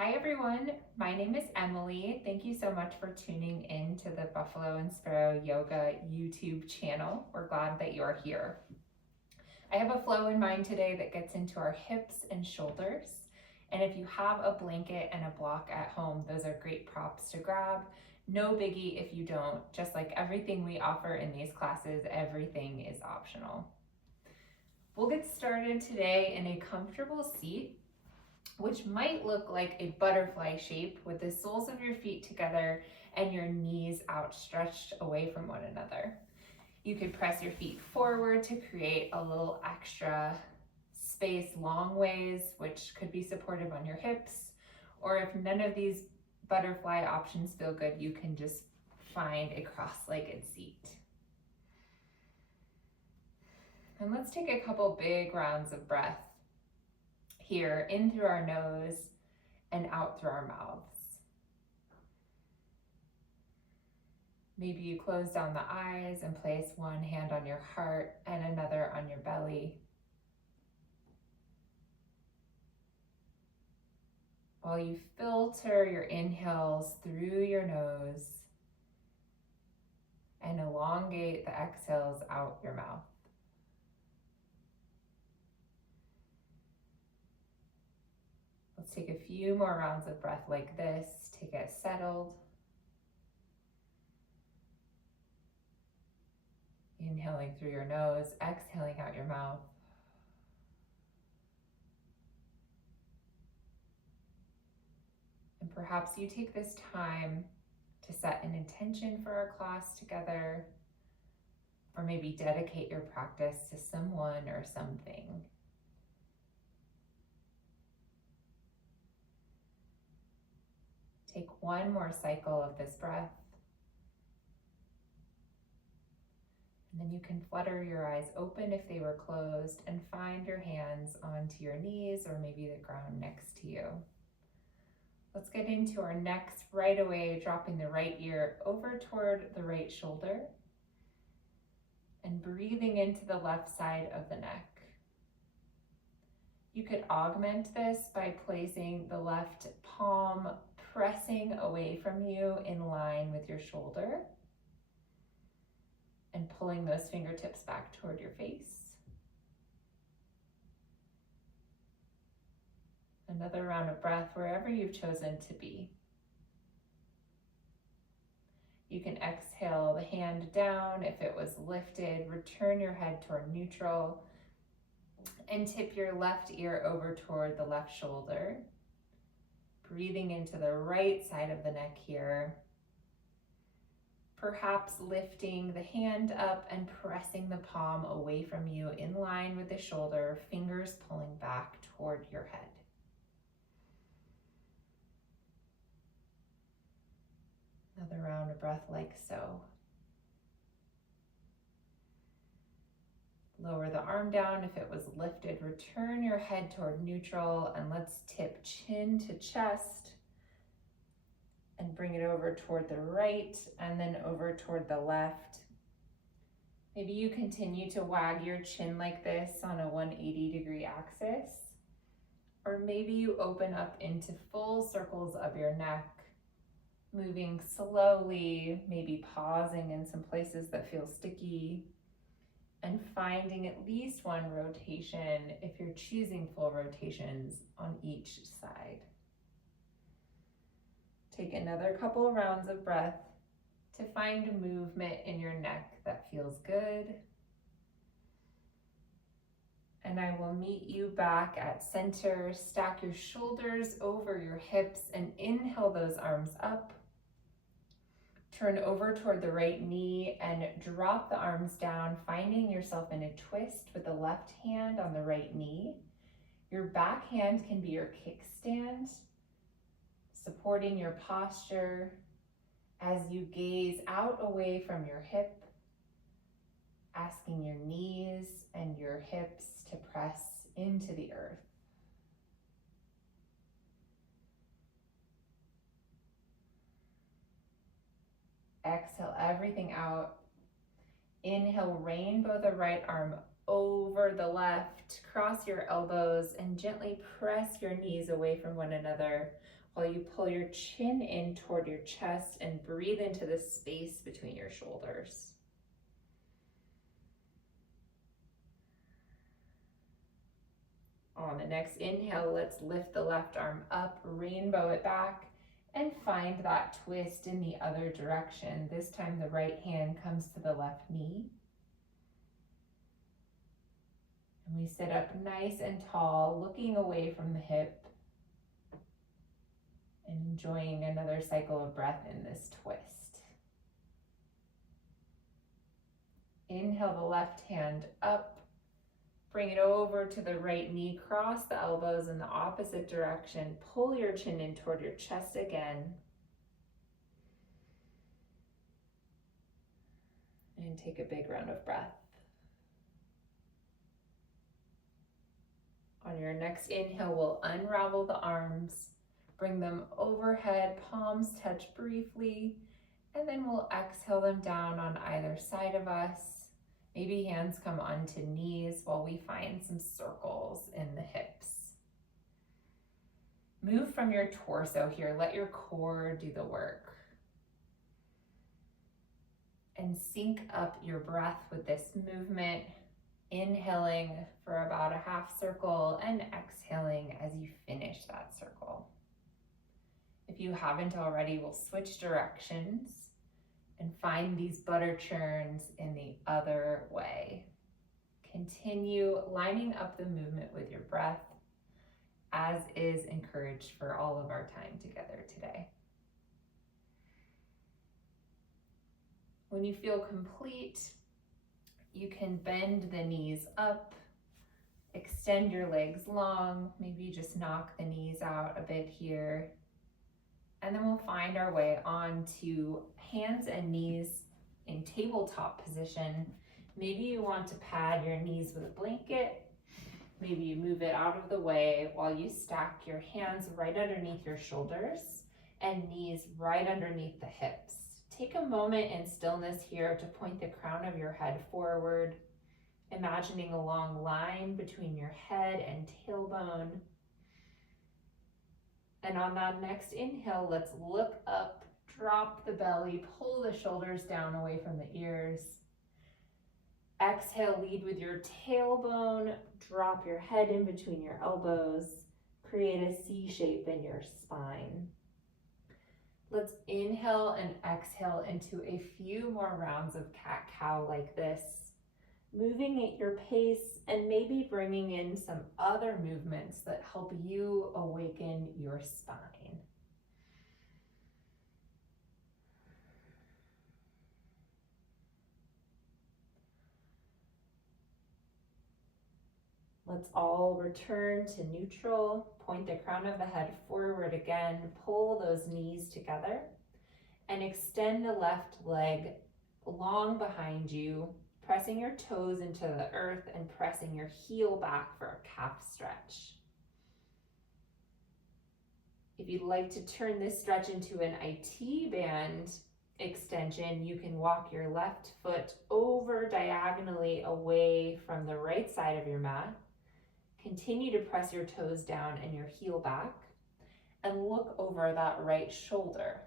Hi everyone, my name is Emily. Thank you so much for tuning in to the Buffalo and Sparrow Yoga YouTube channel. We're glad that you're here. I have a flow in mind today that gets into our hips and shoulders. And if you have a blanket and a block at home, those are great props to grab. No biggie if you don't. Just like everything we offer in these classes, everything is optional. We'll get started today in a comfortable seat, which might look like a butterfly shape with the soles of your feet together and your knees outstretched away from one another. You could press your feet forward to create a little extra space long ways, which could be supportive on your hips. Or if none of these butterfly options feel good, you can just find a cross-legged seat. And let's take a couple big rounds of breath here, in through our nose and out through our mouths. Maybe you close down the eyes and place one hand on your heart and another on your belly. While you filter your inhales through your nose and elongate the exhales out your mouth. Let's take a few more rounds of breath like this to get settled. Inhaling through your nose, exhaling out your mouth. And perhaps you take this time to set an intention for our class together, or maybe dedicate your practice to someone or something. Take one more cycle of this breath. And then you can flutter your eyes open if they were closed and find your hands onto your knees or maybe the ground next to you. Let's get into our necks right away, dropping the right ear over toward the right shoulder and breathing into the left side of the neck. You could augment this by placing the left palm pressing away from you in line with your shoulder and pulling those fingertips back toward your face. Another round of breath wherever you've chosen to be. You can exhale the hand down if it was lifted, return your head toward neutral, and tip your left ear over toward the left shoulder. Breathing into the right side of the neck here. Perhaps lifting the hand up and pressing the palm away from you in line with the shoulder, fingers pulling back toward your head. Another round of breath like so. Lower the arm down if it was lifted. Return your head toward neutral and let's tip chin to chest and bring it over toward the right and then over toward the left. Maybe you continue to wag your chin like this on a 180-degree axis, or maybe you open up into full circles of your neck, moving slowly, maybe pausing in some places that feel sticky, and finding at least one rotation if you're choosing full rotations on each side. Take another couple rounds of breath to find movement in your neck that feels good. And I will meet you back at center. Stack your shoulders over your hips and inhale those arms up. Turn over toward the right knee and drop the arms down, finding yourself in a twist with the left hand on the right knee. Your back hand can be your kickstand, supporting your posture as you gaze out away from your hip, asking your knees and your hips to press into the earth. Exhale everything out. Inhale, rainbow the right arm over the left, cross your elbows and gently press your knees away from one another while you pull your chin in toward your chest and breathe into the space between your shoulders. On the next inhale, let's lift the left arm up, rainbow it back, and find that twist in the other direction. This time the right hand comes to the left knee. And we sit up nice and tall, looking away from the hip and enjoying another cycle of breath in this twist. Inhale the left hand up. Bring it over to the right knee, cross the elbows in the opposite direction, pull your chin in toward your chest again. And take a big round of breath. On your next inhale, we'll unravel the arms, bring them overhead, palms touch briefly, and then we'll exhale them down on either side of us. Maybe hands come onto knees while we find some circles in the hips. Move from your torso here. Let your core do the work. And sync up your breath with this movement, inhaling for about a half circle and exhaling as you finish that circle. If you haven't already, we'll switch directions and find these butter churns in the other way. Continue lining up the movement with your breath, as is encouraged for all of our time together today. When you feel complete, you can bend the knees up, extend your legs long, maybe just knock the knees out a bit here. And then we'll find our way onto hands and knees in tabletop position. Maybe you want to pad your knees with a blanket. Maybe you move it out of the way while you stack your hands right underneath your shoulders and knees right underneath the hips. Take a moment in stillness here to point the crown of your head forward, imagining a long line between your head and tailbone. And on that next inhale, let's look up, drop the belly, pull the shoulders down away from the ears. Exhale, lead with your tailbone, drop your head in between your elbows, create a C shape in your spine. Let's inhale and exhale into a few more rounds of cat-cow like this, moving at your pace and maybe bringing in some other movements that help you awaken your spine. Let's all return to neutral. Point the crown of the head forward again, pull those knees together, and extend the left leg long behind you, pressing your toes into the earth and pressing your heel back for a calf stretch. If you'd like to turn this stretch into an IT band extension, you can walk your left foot over diagonally away from the right side of your mat. Continue to press your toes down and your heel back and look over that right shoulder.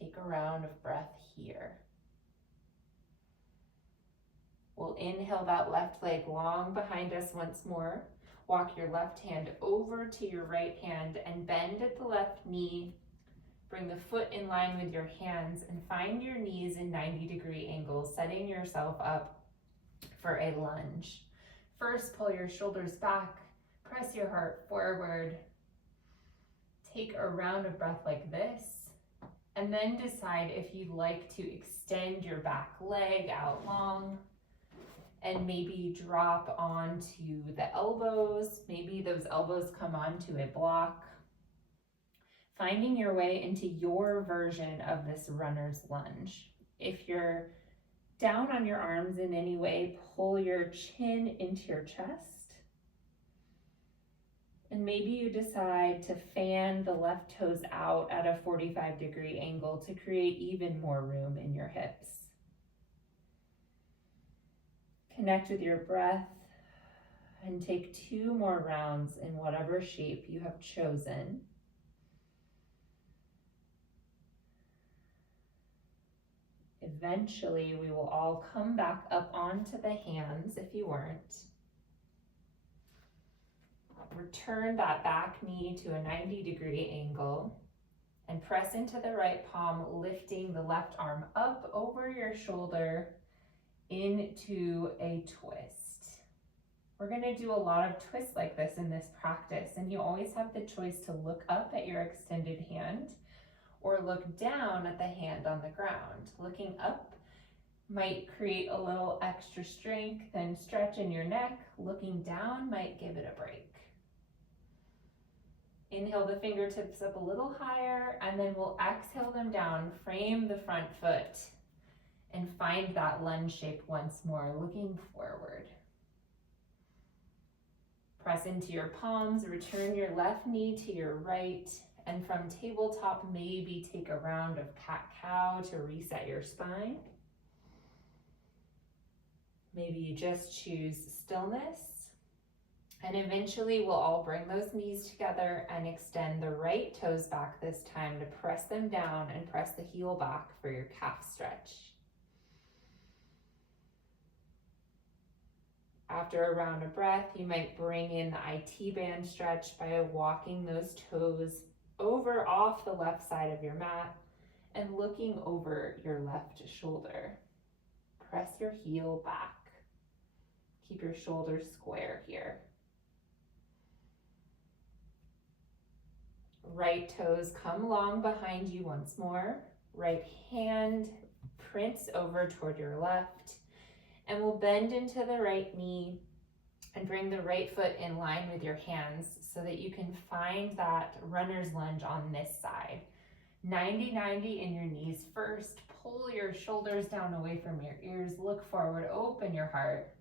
Take a round of breath here. We'll inhale that left leg long behind us once more. Walk your left hand over to your right hand and bend at the left knee. Bring the foot in line with your hands and find your knees in 90-degree angles, setting yourself up for a lunge. First, pull your shoulders back, press your heart forward. Take a round of breath like this, and then decide if you'd like to extend your back leg out long and maybe drop onto the elbows. Maybe those elbows come onto a block. Finding your way into your version of this runner's lunge. If you're down on your arms in any way, pull your chin into your chest. And maybe you decide to fan the left toes out at a 45-degree angle to create even more room in your hips. Connect with your breath and take 2 more rounds in whatever shape you have chosen. Eventually, we will all come back up onto the hands if you weren't. Return that back knee to a 90-degree angle and press into the right palm, lifting the left arm up over your shoulder into a twist. We're going to do a lot of twists like this in this practice, and you always have the choice to look up at your extended hand or look down at the hand on the ground. Looking up might create a little extra strength and stretch in your neck. Looking down might give it a break. Inhale the fingertips up a little higher, and then we'll exhale them down. Frame the front foot and find that lunge shape once more, looking forward. Press into your palms, return your left knee to your right, and from tabletop, maybe take a round of cat-cow to reset your spine. Maybe you just choose stillness. And eventually we'll all bring those knees together and extend the right toes back this time to press them down and press the heel back for your calf stretch. After a round of breath, you might bring in the IT band stretch by walking those toes over off the left side of your mat and looking over your left shoulder. Press your heel back. Keep your shoulders square here. Right toes come long behind you once more. Right hand prints over toward your left. And we'll bend into the right knee and bring the right foot in line with your hands so that you can find that runner's lunge on this side. 90-90 in your knees first. Pull your shoulders down away from your ears. Look forward, open your heart.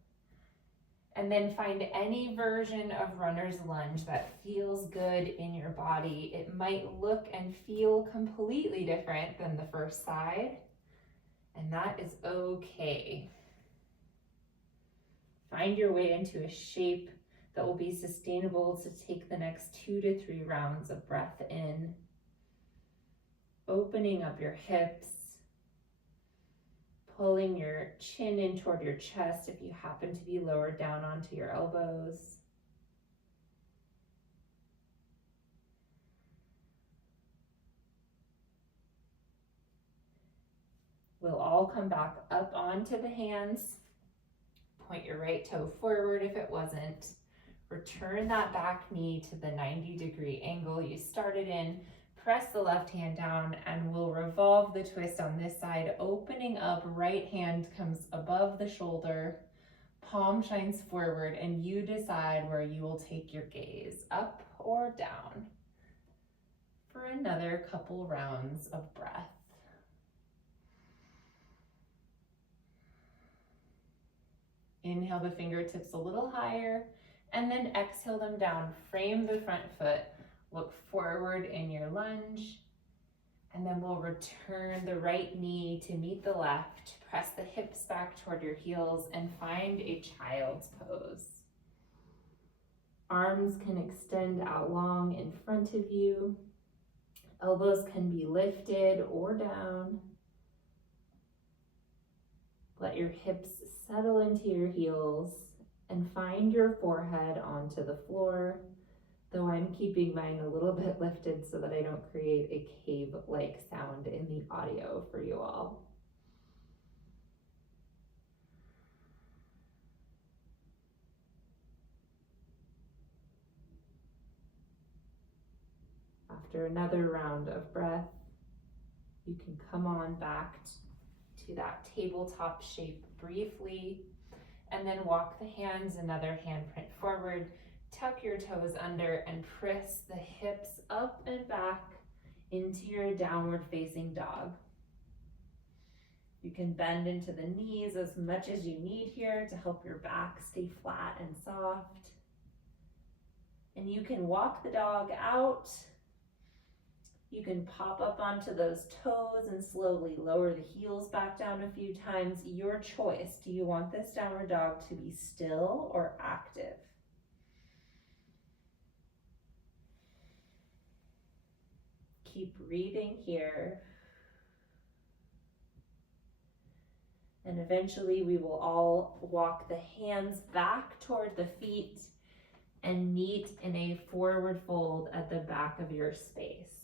And then find any version of runner's lunge that feels good in your body. It might look and feel completely different than the first side, and that is okay. Find your way into a shape that will be sustainable to take the next 2 to 3 rounds of breath in. Opening up your hips, pulling your chin in toward your chest if you happen to be lowered down onto your elbows. We'll all come back up onto the hands. Point your right toe forward if it wasn't. Return that back knee to the 90-degree angle you started in. Press the left hand down and we'll revolve the twist on this side, opening up. Right hand comes above the shoulder, palm shines forward, and you decide where you will take your gaze, up or down, for another couple rounds of breath. Inhale the fingertips a little higher, and then exhale them down. Frame the front foot. Look forward in your lunge, and then we'll return the right knee to meet the left. Press the hips back toward your heels and find a child's pose. Arms can extend out long in front of you. Elbows can be lifted or down. Let your hips settle into your heels and find your forehead onto the floor, though I'm keeping mine a little bit lifted so that I don't create a cave-like sound in the audio for you all. After another round of breath, you can come on back to that tabletop shape briefly, and then walk the hands another handprint forward. Tuck your toes under and press the hips up and back into your downward facing dog. You can bend into the knees as much as you need here to help your back stay flat and soft. And you can walk the dog out You can pop up onto those toes and slowly lower the heels back down a few times. Your choice. Do you want this downward dog to be still or active? Keep breathing here. And eventually we will all walk the hands back toward the feet and meet in a forward fold at the back of your space.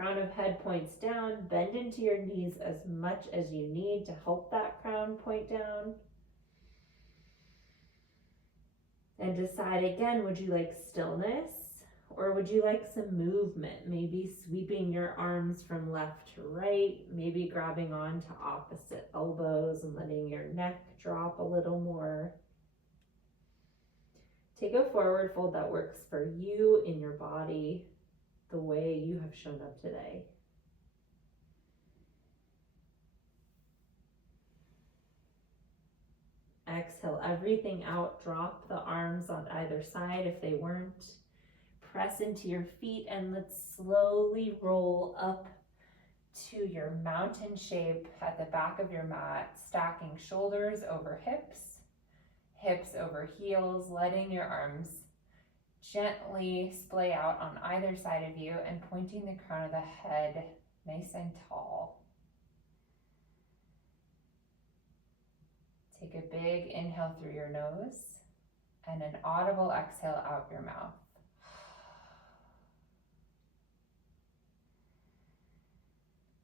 Crown of head points down, bend into your knees as much as you need to help that crown point down. And decide again, would you like stillness or would you like some movement? Maybe sweeping your arms from left to right, maybe grabbing on to opposite elbows and letting your neck drop a little more. Take a forward fold that works for you in your body, the way you have shown up today. Exhale everything out. Drop the arms on either side if they weren't. Press into your feet and let's slowly roll up to your mountain shape at the back of your mat, stacking shoulders over hips, hips over heels, letting your arms gently splay out on either side of you and pointing the crown of the head nice and tall. Take a big inhale through your nose and an audible exhale out your mouth.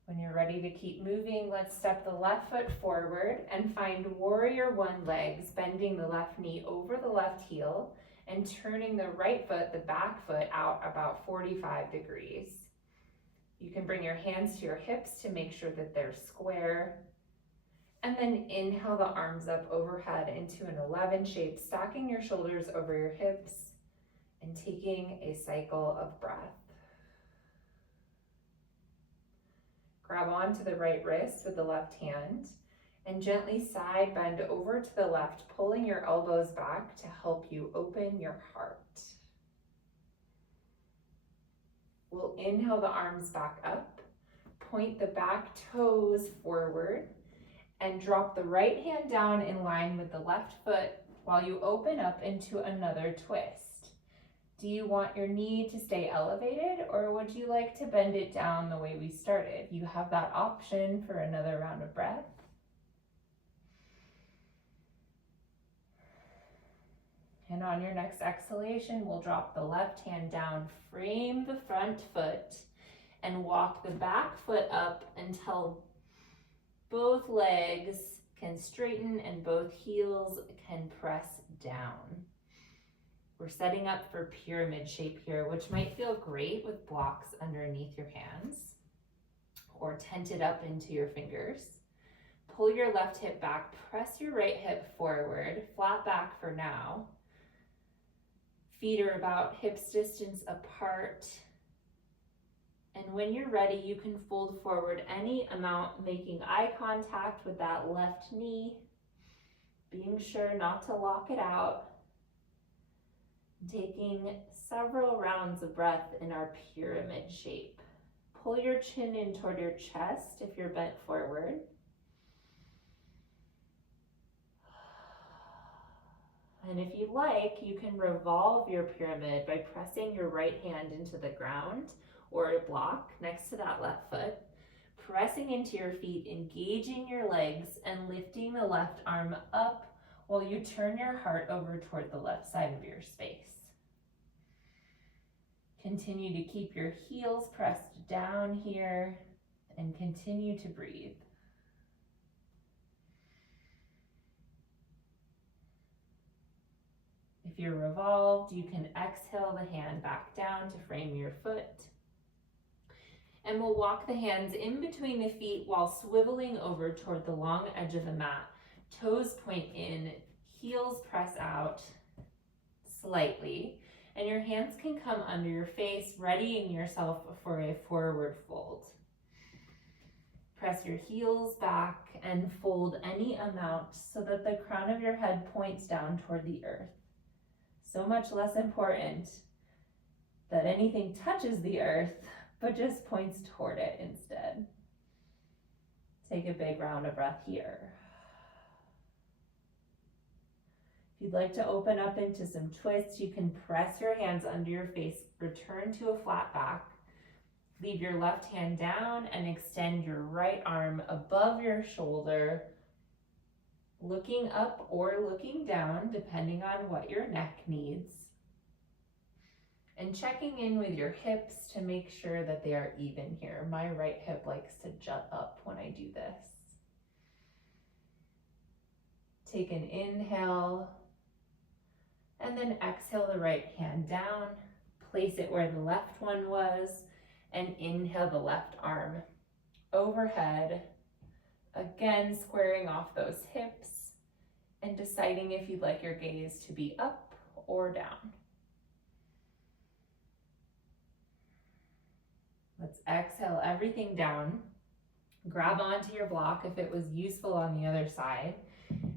When you're ready to keep moving, let's step the left foot forward and find warrior one legs, bending the left knee over the left heel and turning the right foot, the back foot, out about 45 degrees. You can bring your hands to your hips to make sure that they're square. And then inhale the arms up overhead into an 11 shape, stacking your shoulders over your hips and taking a cycle of breath. Grab onto the right wrist with the left hand and gently side bend over to the left, pulling your elbows back to help you open your heart. We'll inhale the arms back up, point the back toes forward, and drop the right hand down in line with the left foot while you open up into another twist. Do you want your knee to stay elevated or would you like to bend it down the way we started? You have that option for another round of breath. And on your next exhalation, we'll drop the left hand down, frame the front foot, and walk the back foot up until both legs can straighten and both heels can press down. We're setting up for pyramid shape here, which might feel great with blocks underneath your hands or tented up into your fingers. Pull your left hip back, press your right hip forward, flat back for now. Feet are about hips distance apart. And when you're ready, you can fold forward any amount, making eye contact with that left knee, being sure not to lock it out. Taking several rounds of breath in our pyramid shape. Pull your chin in toward your chest if you're bent forward. And if you like, you can revolve your pyramid by pressing your right hand into the ground or a block next to that left foot, pressing into your feet, engaging your legs, and lifting the left arm up while you turn your heart over toward the left side of your space. Continue to keep your heels pressed down here and continue to breathe. If you're revolved, you can exhale the hand back down to frame your foot. And we'll walk the hands in between the feet while swiveling over toward the long edge of the mat. Toes point in, heels press out slightly, and your hands can come under your face, readying yourself for a forward fold. Press your heels back and fold any amount so that the crown of your head points down toward the earth. So much less important that anything touches the earth but just points toward it instead. Take a big round of breath here. If you'd like to open up into some twists, you can press your hands under your face, return to a flat back. Leave your left hand down and extend your right arm above your shoulder, looking up or looking down, depending on what your neck needs. And checking in with your hips to make sure that they are even here. My right hip likes to jut up when I do this. Take an inhale, and then exhale the right hand down. Place it where the left one was, and inhale the left arm overhead. Again, squaring off those hips and deciding if you'd like your gaze to be up or down. Let's exhale everything down. Grab onto your block if it was useful on the other side,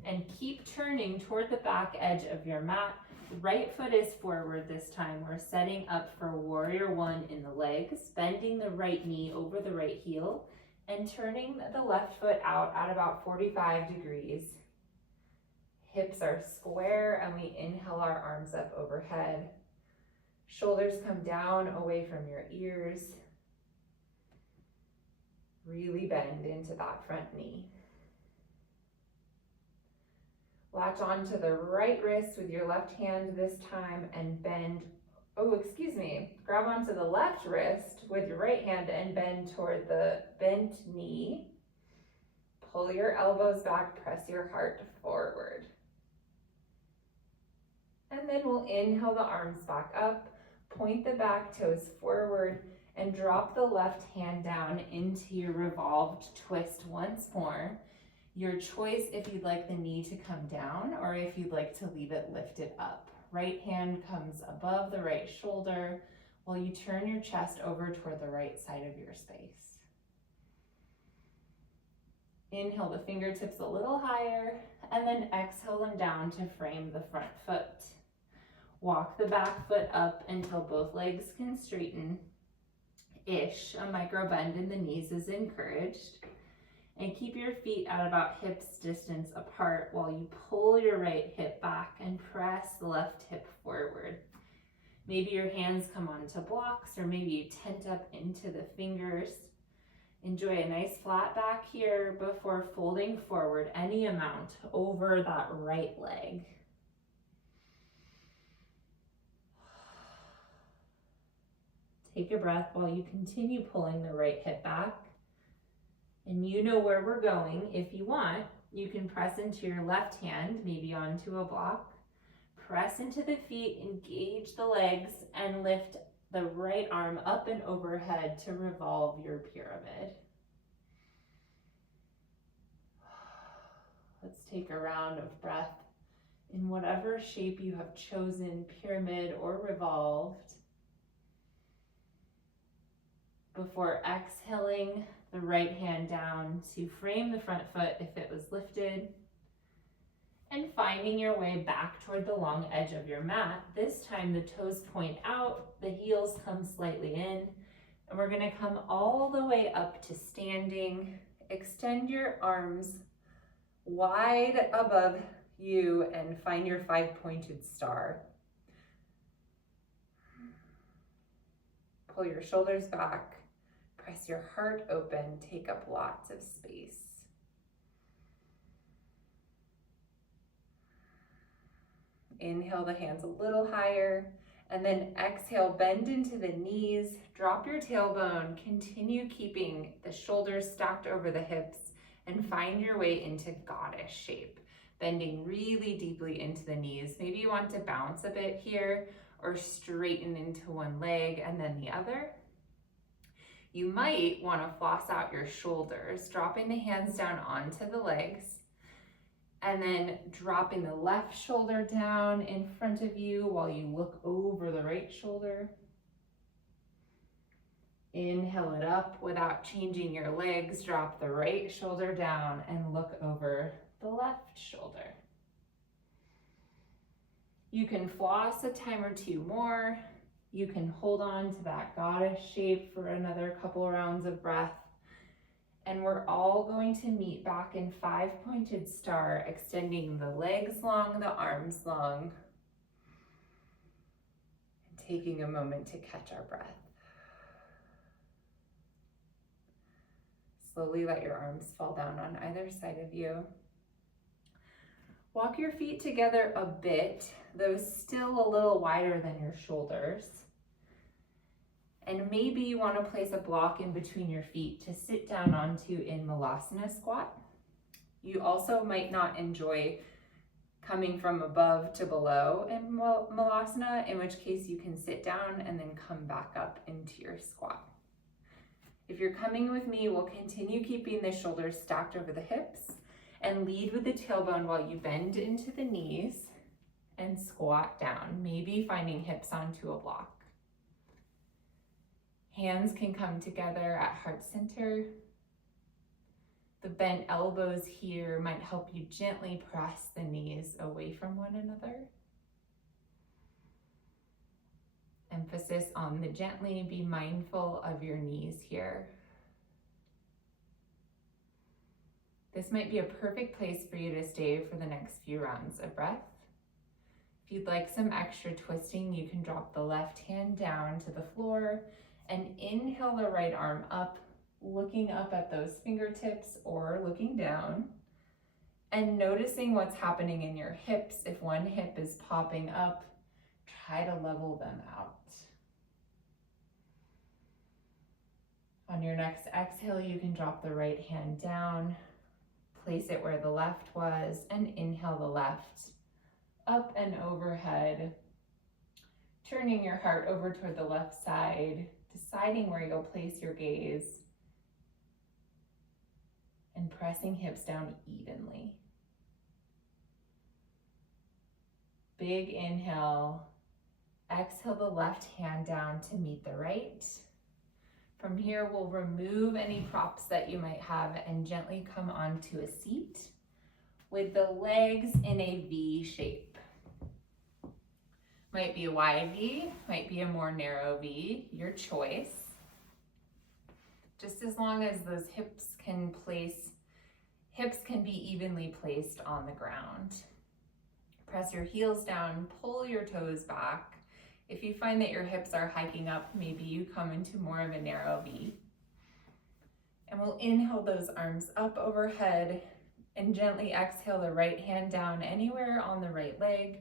and keep turning toward the back edge of your mat. Right foot is forward this time. We're setting up for warrior one in the legs, bending the right knee over the right heel and turning the left foot out at about 45 degrees. Hips are square and we inhale our arms up overhead. Shoulders come down away from your ears. Really bend into that front knee. Latch onto the right wrist with your left hand this time and bend, grab onto the left wrist with your right hand and bend toward the bent knee. Pull your elbows back, press your heart forward. And then we'll inhale the arms back up, point the back toes forward, and drop the left hand down into your revolved twist once more. Your choice if you'd like the knee to come down or if you'd like to leave it lifted up. Right hand comes above the right shoulder while you turn your chest over toward the right side of your space. Inhale the fingertips a little higher and then exhale them down to frame the front foot. Walk the back foot up until both legs can straighten-ish. A micro bend in the knees is encouraged. And keep your feet at about hips distance apart while you pull your right hip back and press the left hip forward. Maybe your hands come onto blocks or maybe you tent up into the fingers. Enjoy a nice flat back here before folding forward any amount over that right leg. Take a breath while you continue pulling the right hip back. And you know where we're going. If you want, you can press into your left hand, maybe onto a block. Press into the feet, engage the legs, and lift the right arm up and overhead to revolve your pyramid. Let's take a round of breath in whatever shape you have chosen, pyramid or revolved. Before exhaling the right hand down to frame the front foot if it was lifted, and finding your way back toward the long edge of your mat. This time the toes point out, the heels come slightly in, and we're going to come all the way up to standing. Extend your arms wide above you and find your 5-pointed star. Pull your shoulders back. Press your heart open, take up lots of space. Inhale the hands a little higher, and then exhale, bend into the knees, drop your tailbone, continue keeping the shoulders stacked over the hips, and find your way into goddess shape, bending really deeply into the knees. Maybe you want to bounce a bit here, or straighten into one leg and then the other. You might want to floss out your shoulders, dropping the hands down onto the legs, and then dropping the left shoulder down in front of you while you look over the right shoulder. Inhale it up without changing your legs. Drop the right shoulder down and look over the left shoulder. You can floss a time or two more, You can hold on to that goddess shape for another couple rounds of breath. And we're all going to meet back in 5-pointed star, extending the legs long, the arms long. And taking a moment to catch our breath. Slowly let your arms fall down on either side of you. Walk your feet together a bit, though still a little wider than your shoulders. And maybe you want to place a block in between your feet to sit down onto in Malasana squat. You also might not enjoy coming from above to below in Malasana, in which case you can sit down and then come back up into your squat. If you're coming with me, we'll continue keeping the shoulders stacked over the hips and lead with the tailbone while you bend into the knees and squat down, maybe finding hips onto a block. Hands can come together at heart center. The bent elbows here might help you gently press the knees away from one another. Emphasis on the gently, be mindful of your knees here. This might be a perfect place for you to stay for the next few rounds of breath. If you'd like some extra twisting, you can drop the left hand down to the floor and inhale the right arm up, looking up at those fingertips or looking down, and noticing what's happening in your hips. If one hip is popping up, try to level them out. On your next exhale, you can drop the right hand down, place it where the left was, and inhale the left up and overhead, turning your heart over toward the left side, deciding where you'll place your gaze, and pressing hips down evenly. Big inhale. Exhale the left hand down to meet the right. From here, we'll remove any props that you might have and gently come onto a seat with the legs in a V shape. Might be a wide V, might be a more narrow V, your choice. Just as long as those hips can be evenly placed on the ground. Press your heels down, pull your toes back. If you find that your hips are hiking up, maybe you come into more of a narrow V. And we'll inhale those arms up overhead and gently exhale the right hand down anywhere on the right leg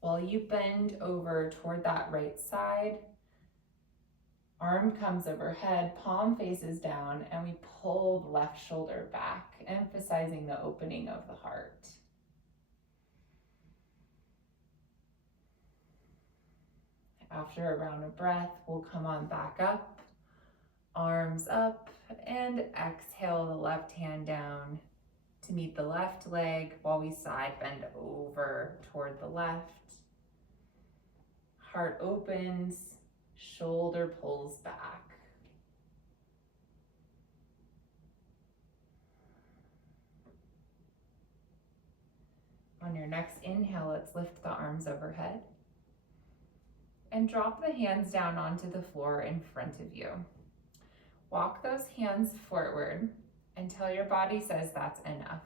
while you bend over toward that right side. Arm comes overhead, palm faces down, and we pull the left shoulder back, emphasizing the opening of the heart. After a round of breath, we'll come on back up, arms up, and exhale the left hand down to meet the left leg while we side bend over toward the left. Heart opens, shoulder pulls back. On your next inhale, let's lift the arms overhead and drop the hands down onto the floor in front of you. Walk those hands forward until your body says that's enough.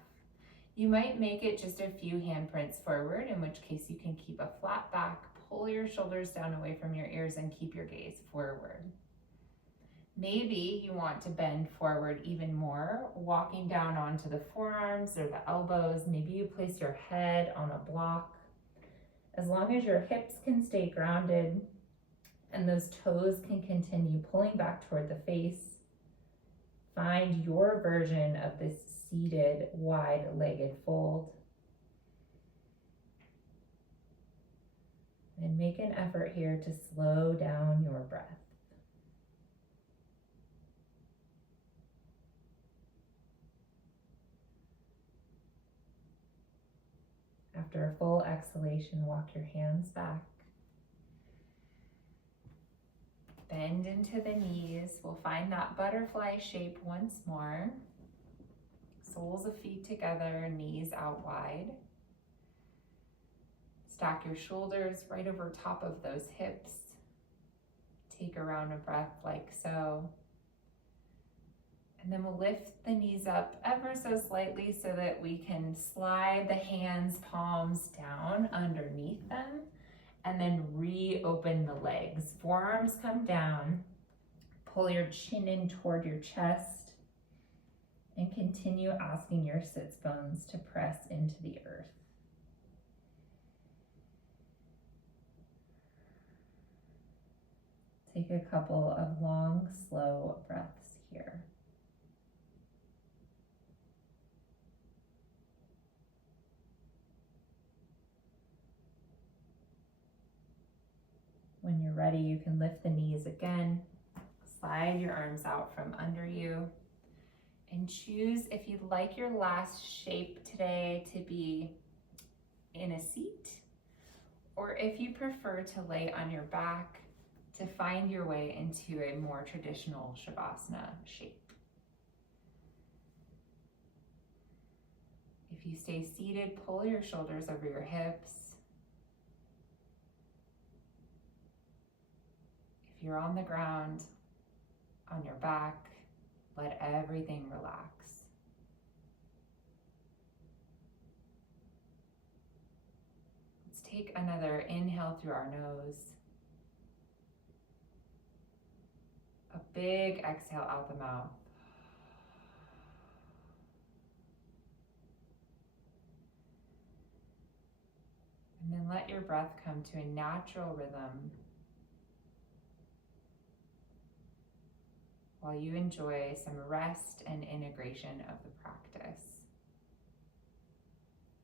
You might make it just a few handprints forward, in which case you can keep a flat back, pull your shoulders down away from your ears, and keep your gaze forward. Maybe you want to bend forward even more, walking down onto the forearms or the elbows. Maybe you place your head on a block. As long as your hips can stay grounded and those toes can continue pulling back toward the face, find your version of this seated, wide-legged fold. And make an effort here to slow down your breath. After a full exhalation, walk your hands back. Bend into the knees. We'll find that butterfly shape once more. Soles of feet together, knees out wide. Stack your shoulders right over top of those hips. take a round of breath like so. And then we'll lift the knees up ever so slightly so that we can slide the hands, palms down underneath them, and then reopen the legs. Forearms come down, pull your chin in toward your chest, and continue asking your sits bones to press into the earth. Take a couple of long, slow breaths here. When you're ready, you can lift the knees again, slide your arms out from under you, and choose if you'd like your last shape today to be in a seat, or if you prefer to lay on your back to find your way into a more traditional Shavasana shape. If you stay seated, pull your shoulders over your hips. If you're on the ground, on your back, let everything relax. Let's take another inhale through our nose. A big exhale out the mouth. And then let your breath come to a natural rhythm while you enjoy some rest and integration of the practice.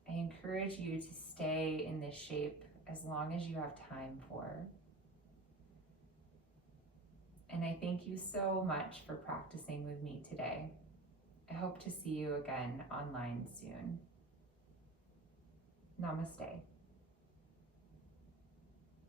I encourage you to stay in this shape as long as you have time for. And I thank you so much for practicing with me today. I hope to see you again online soon. Namaste.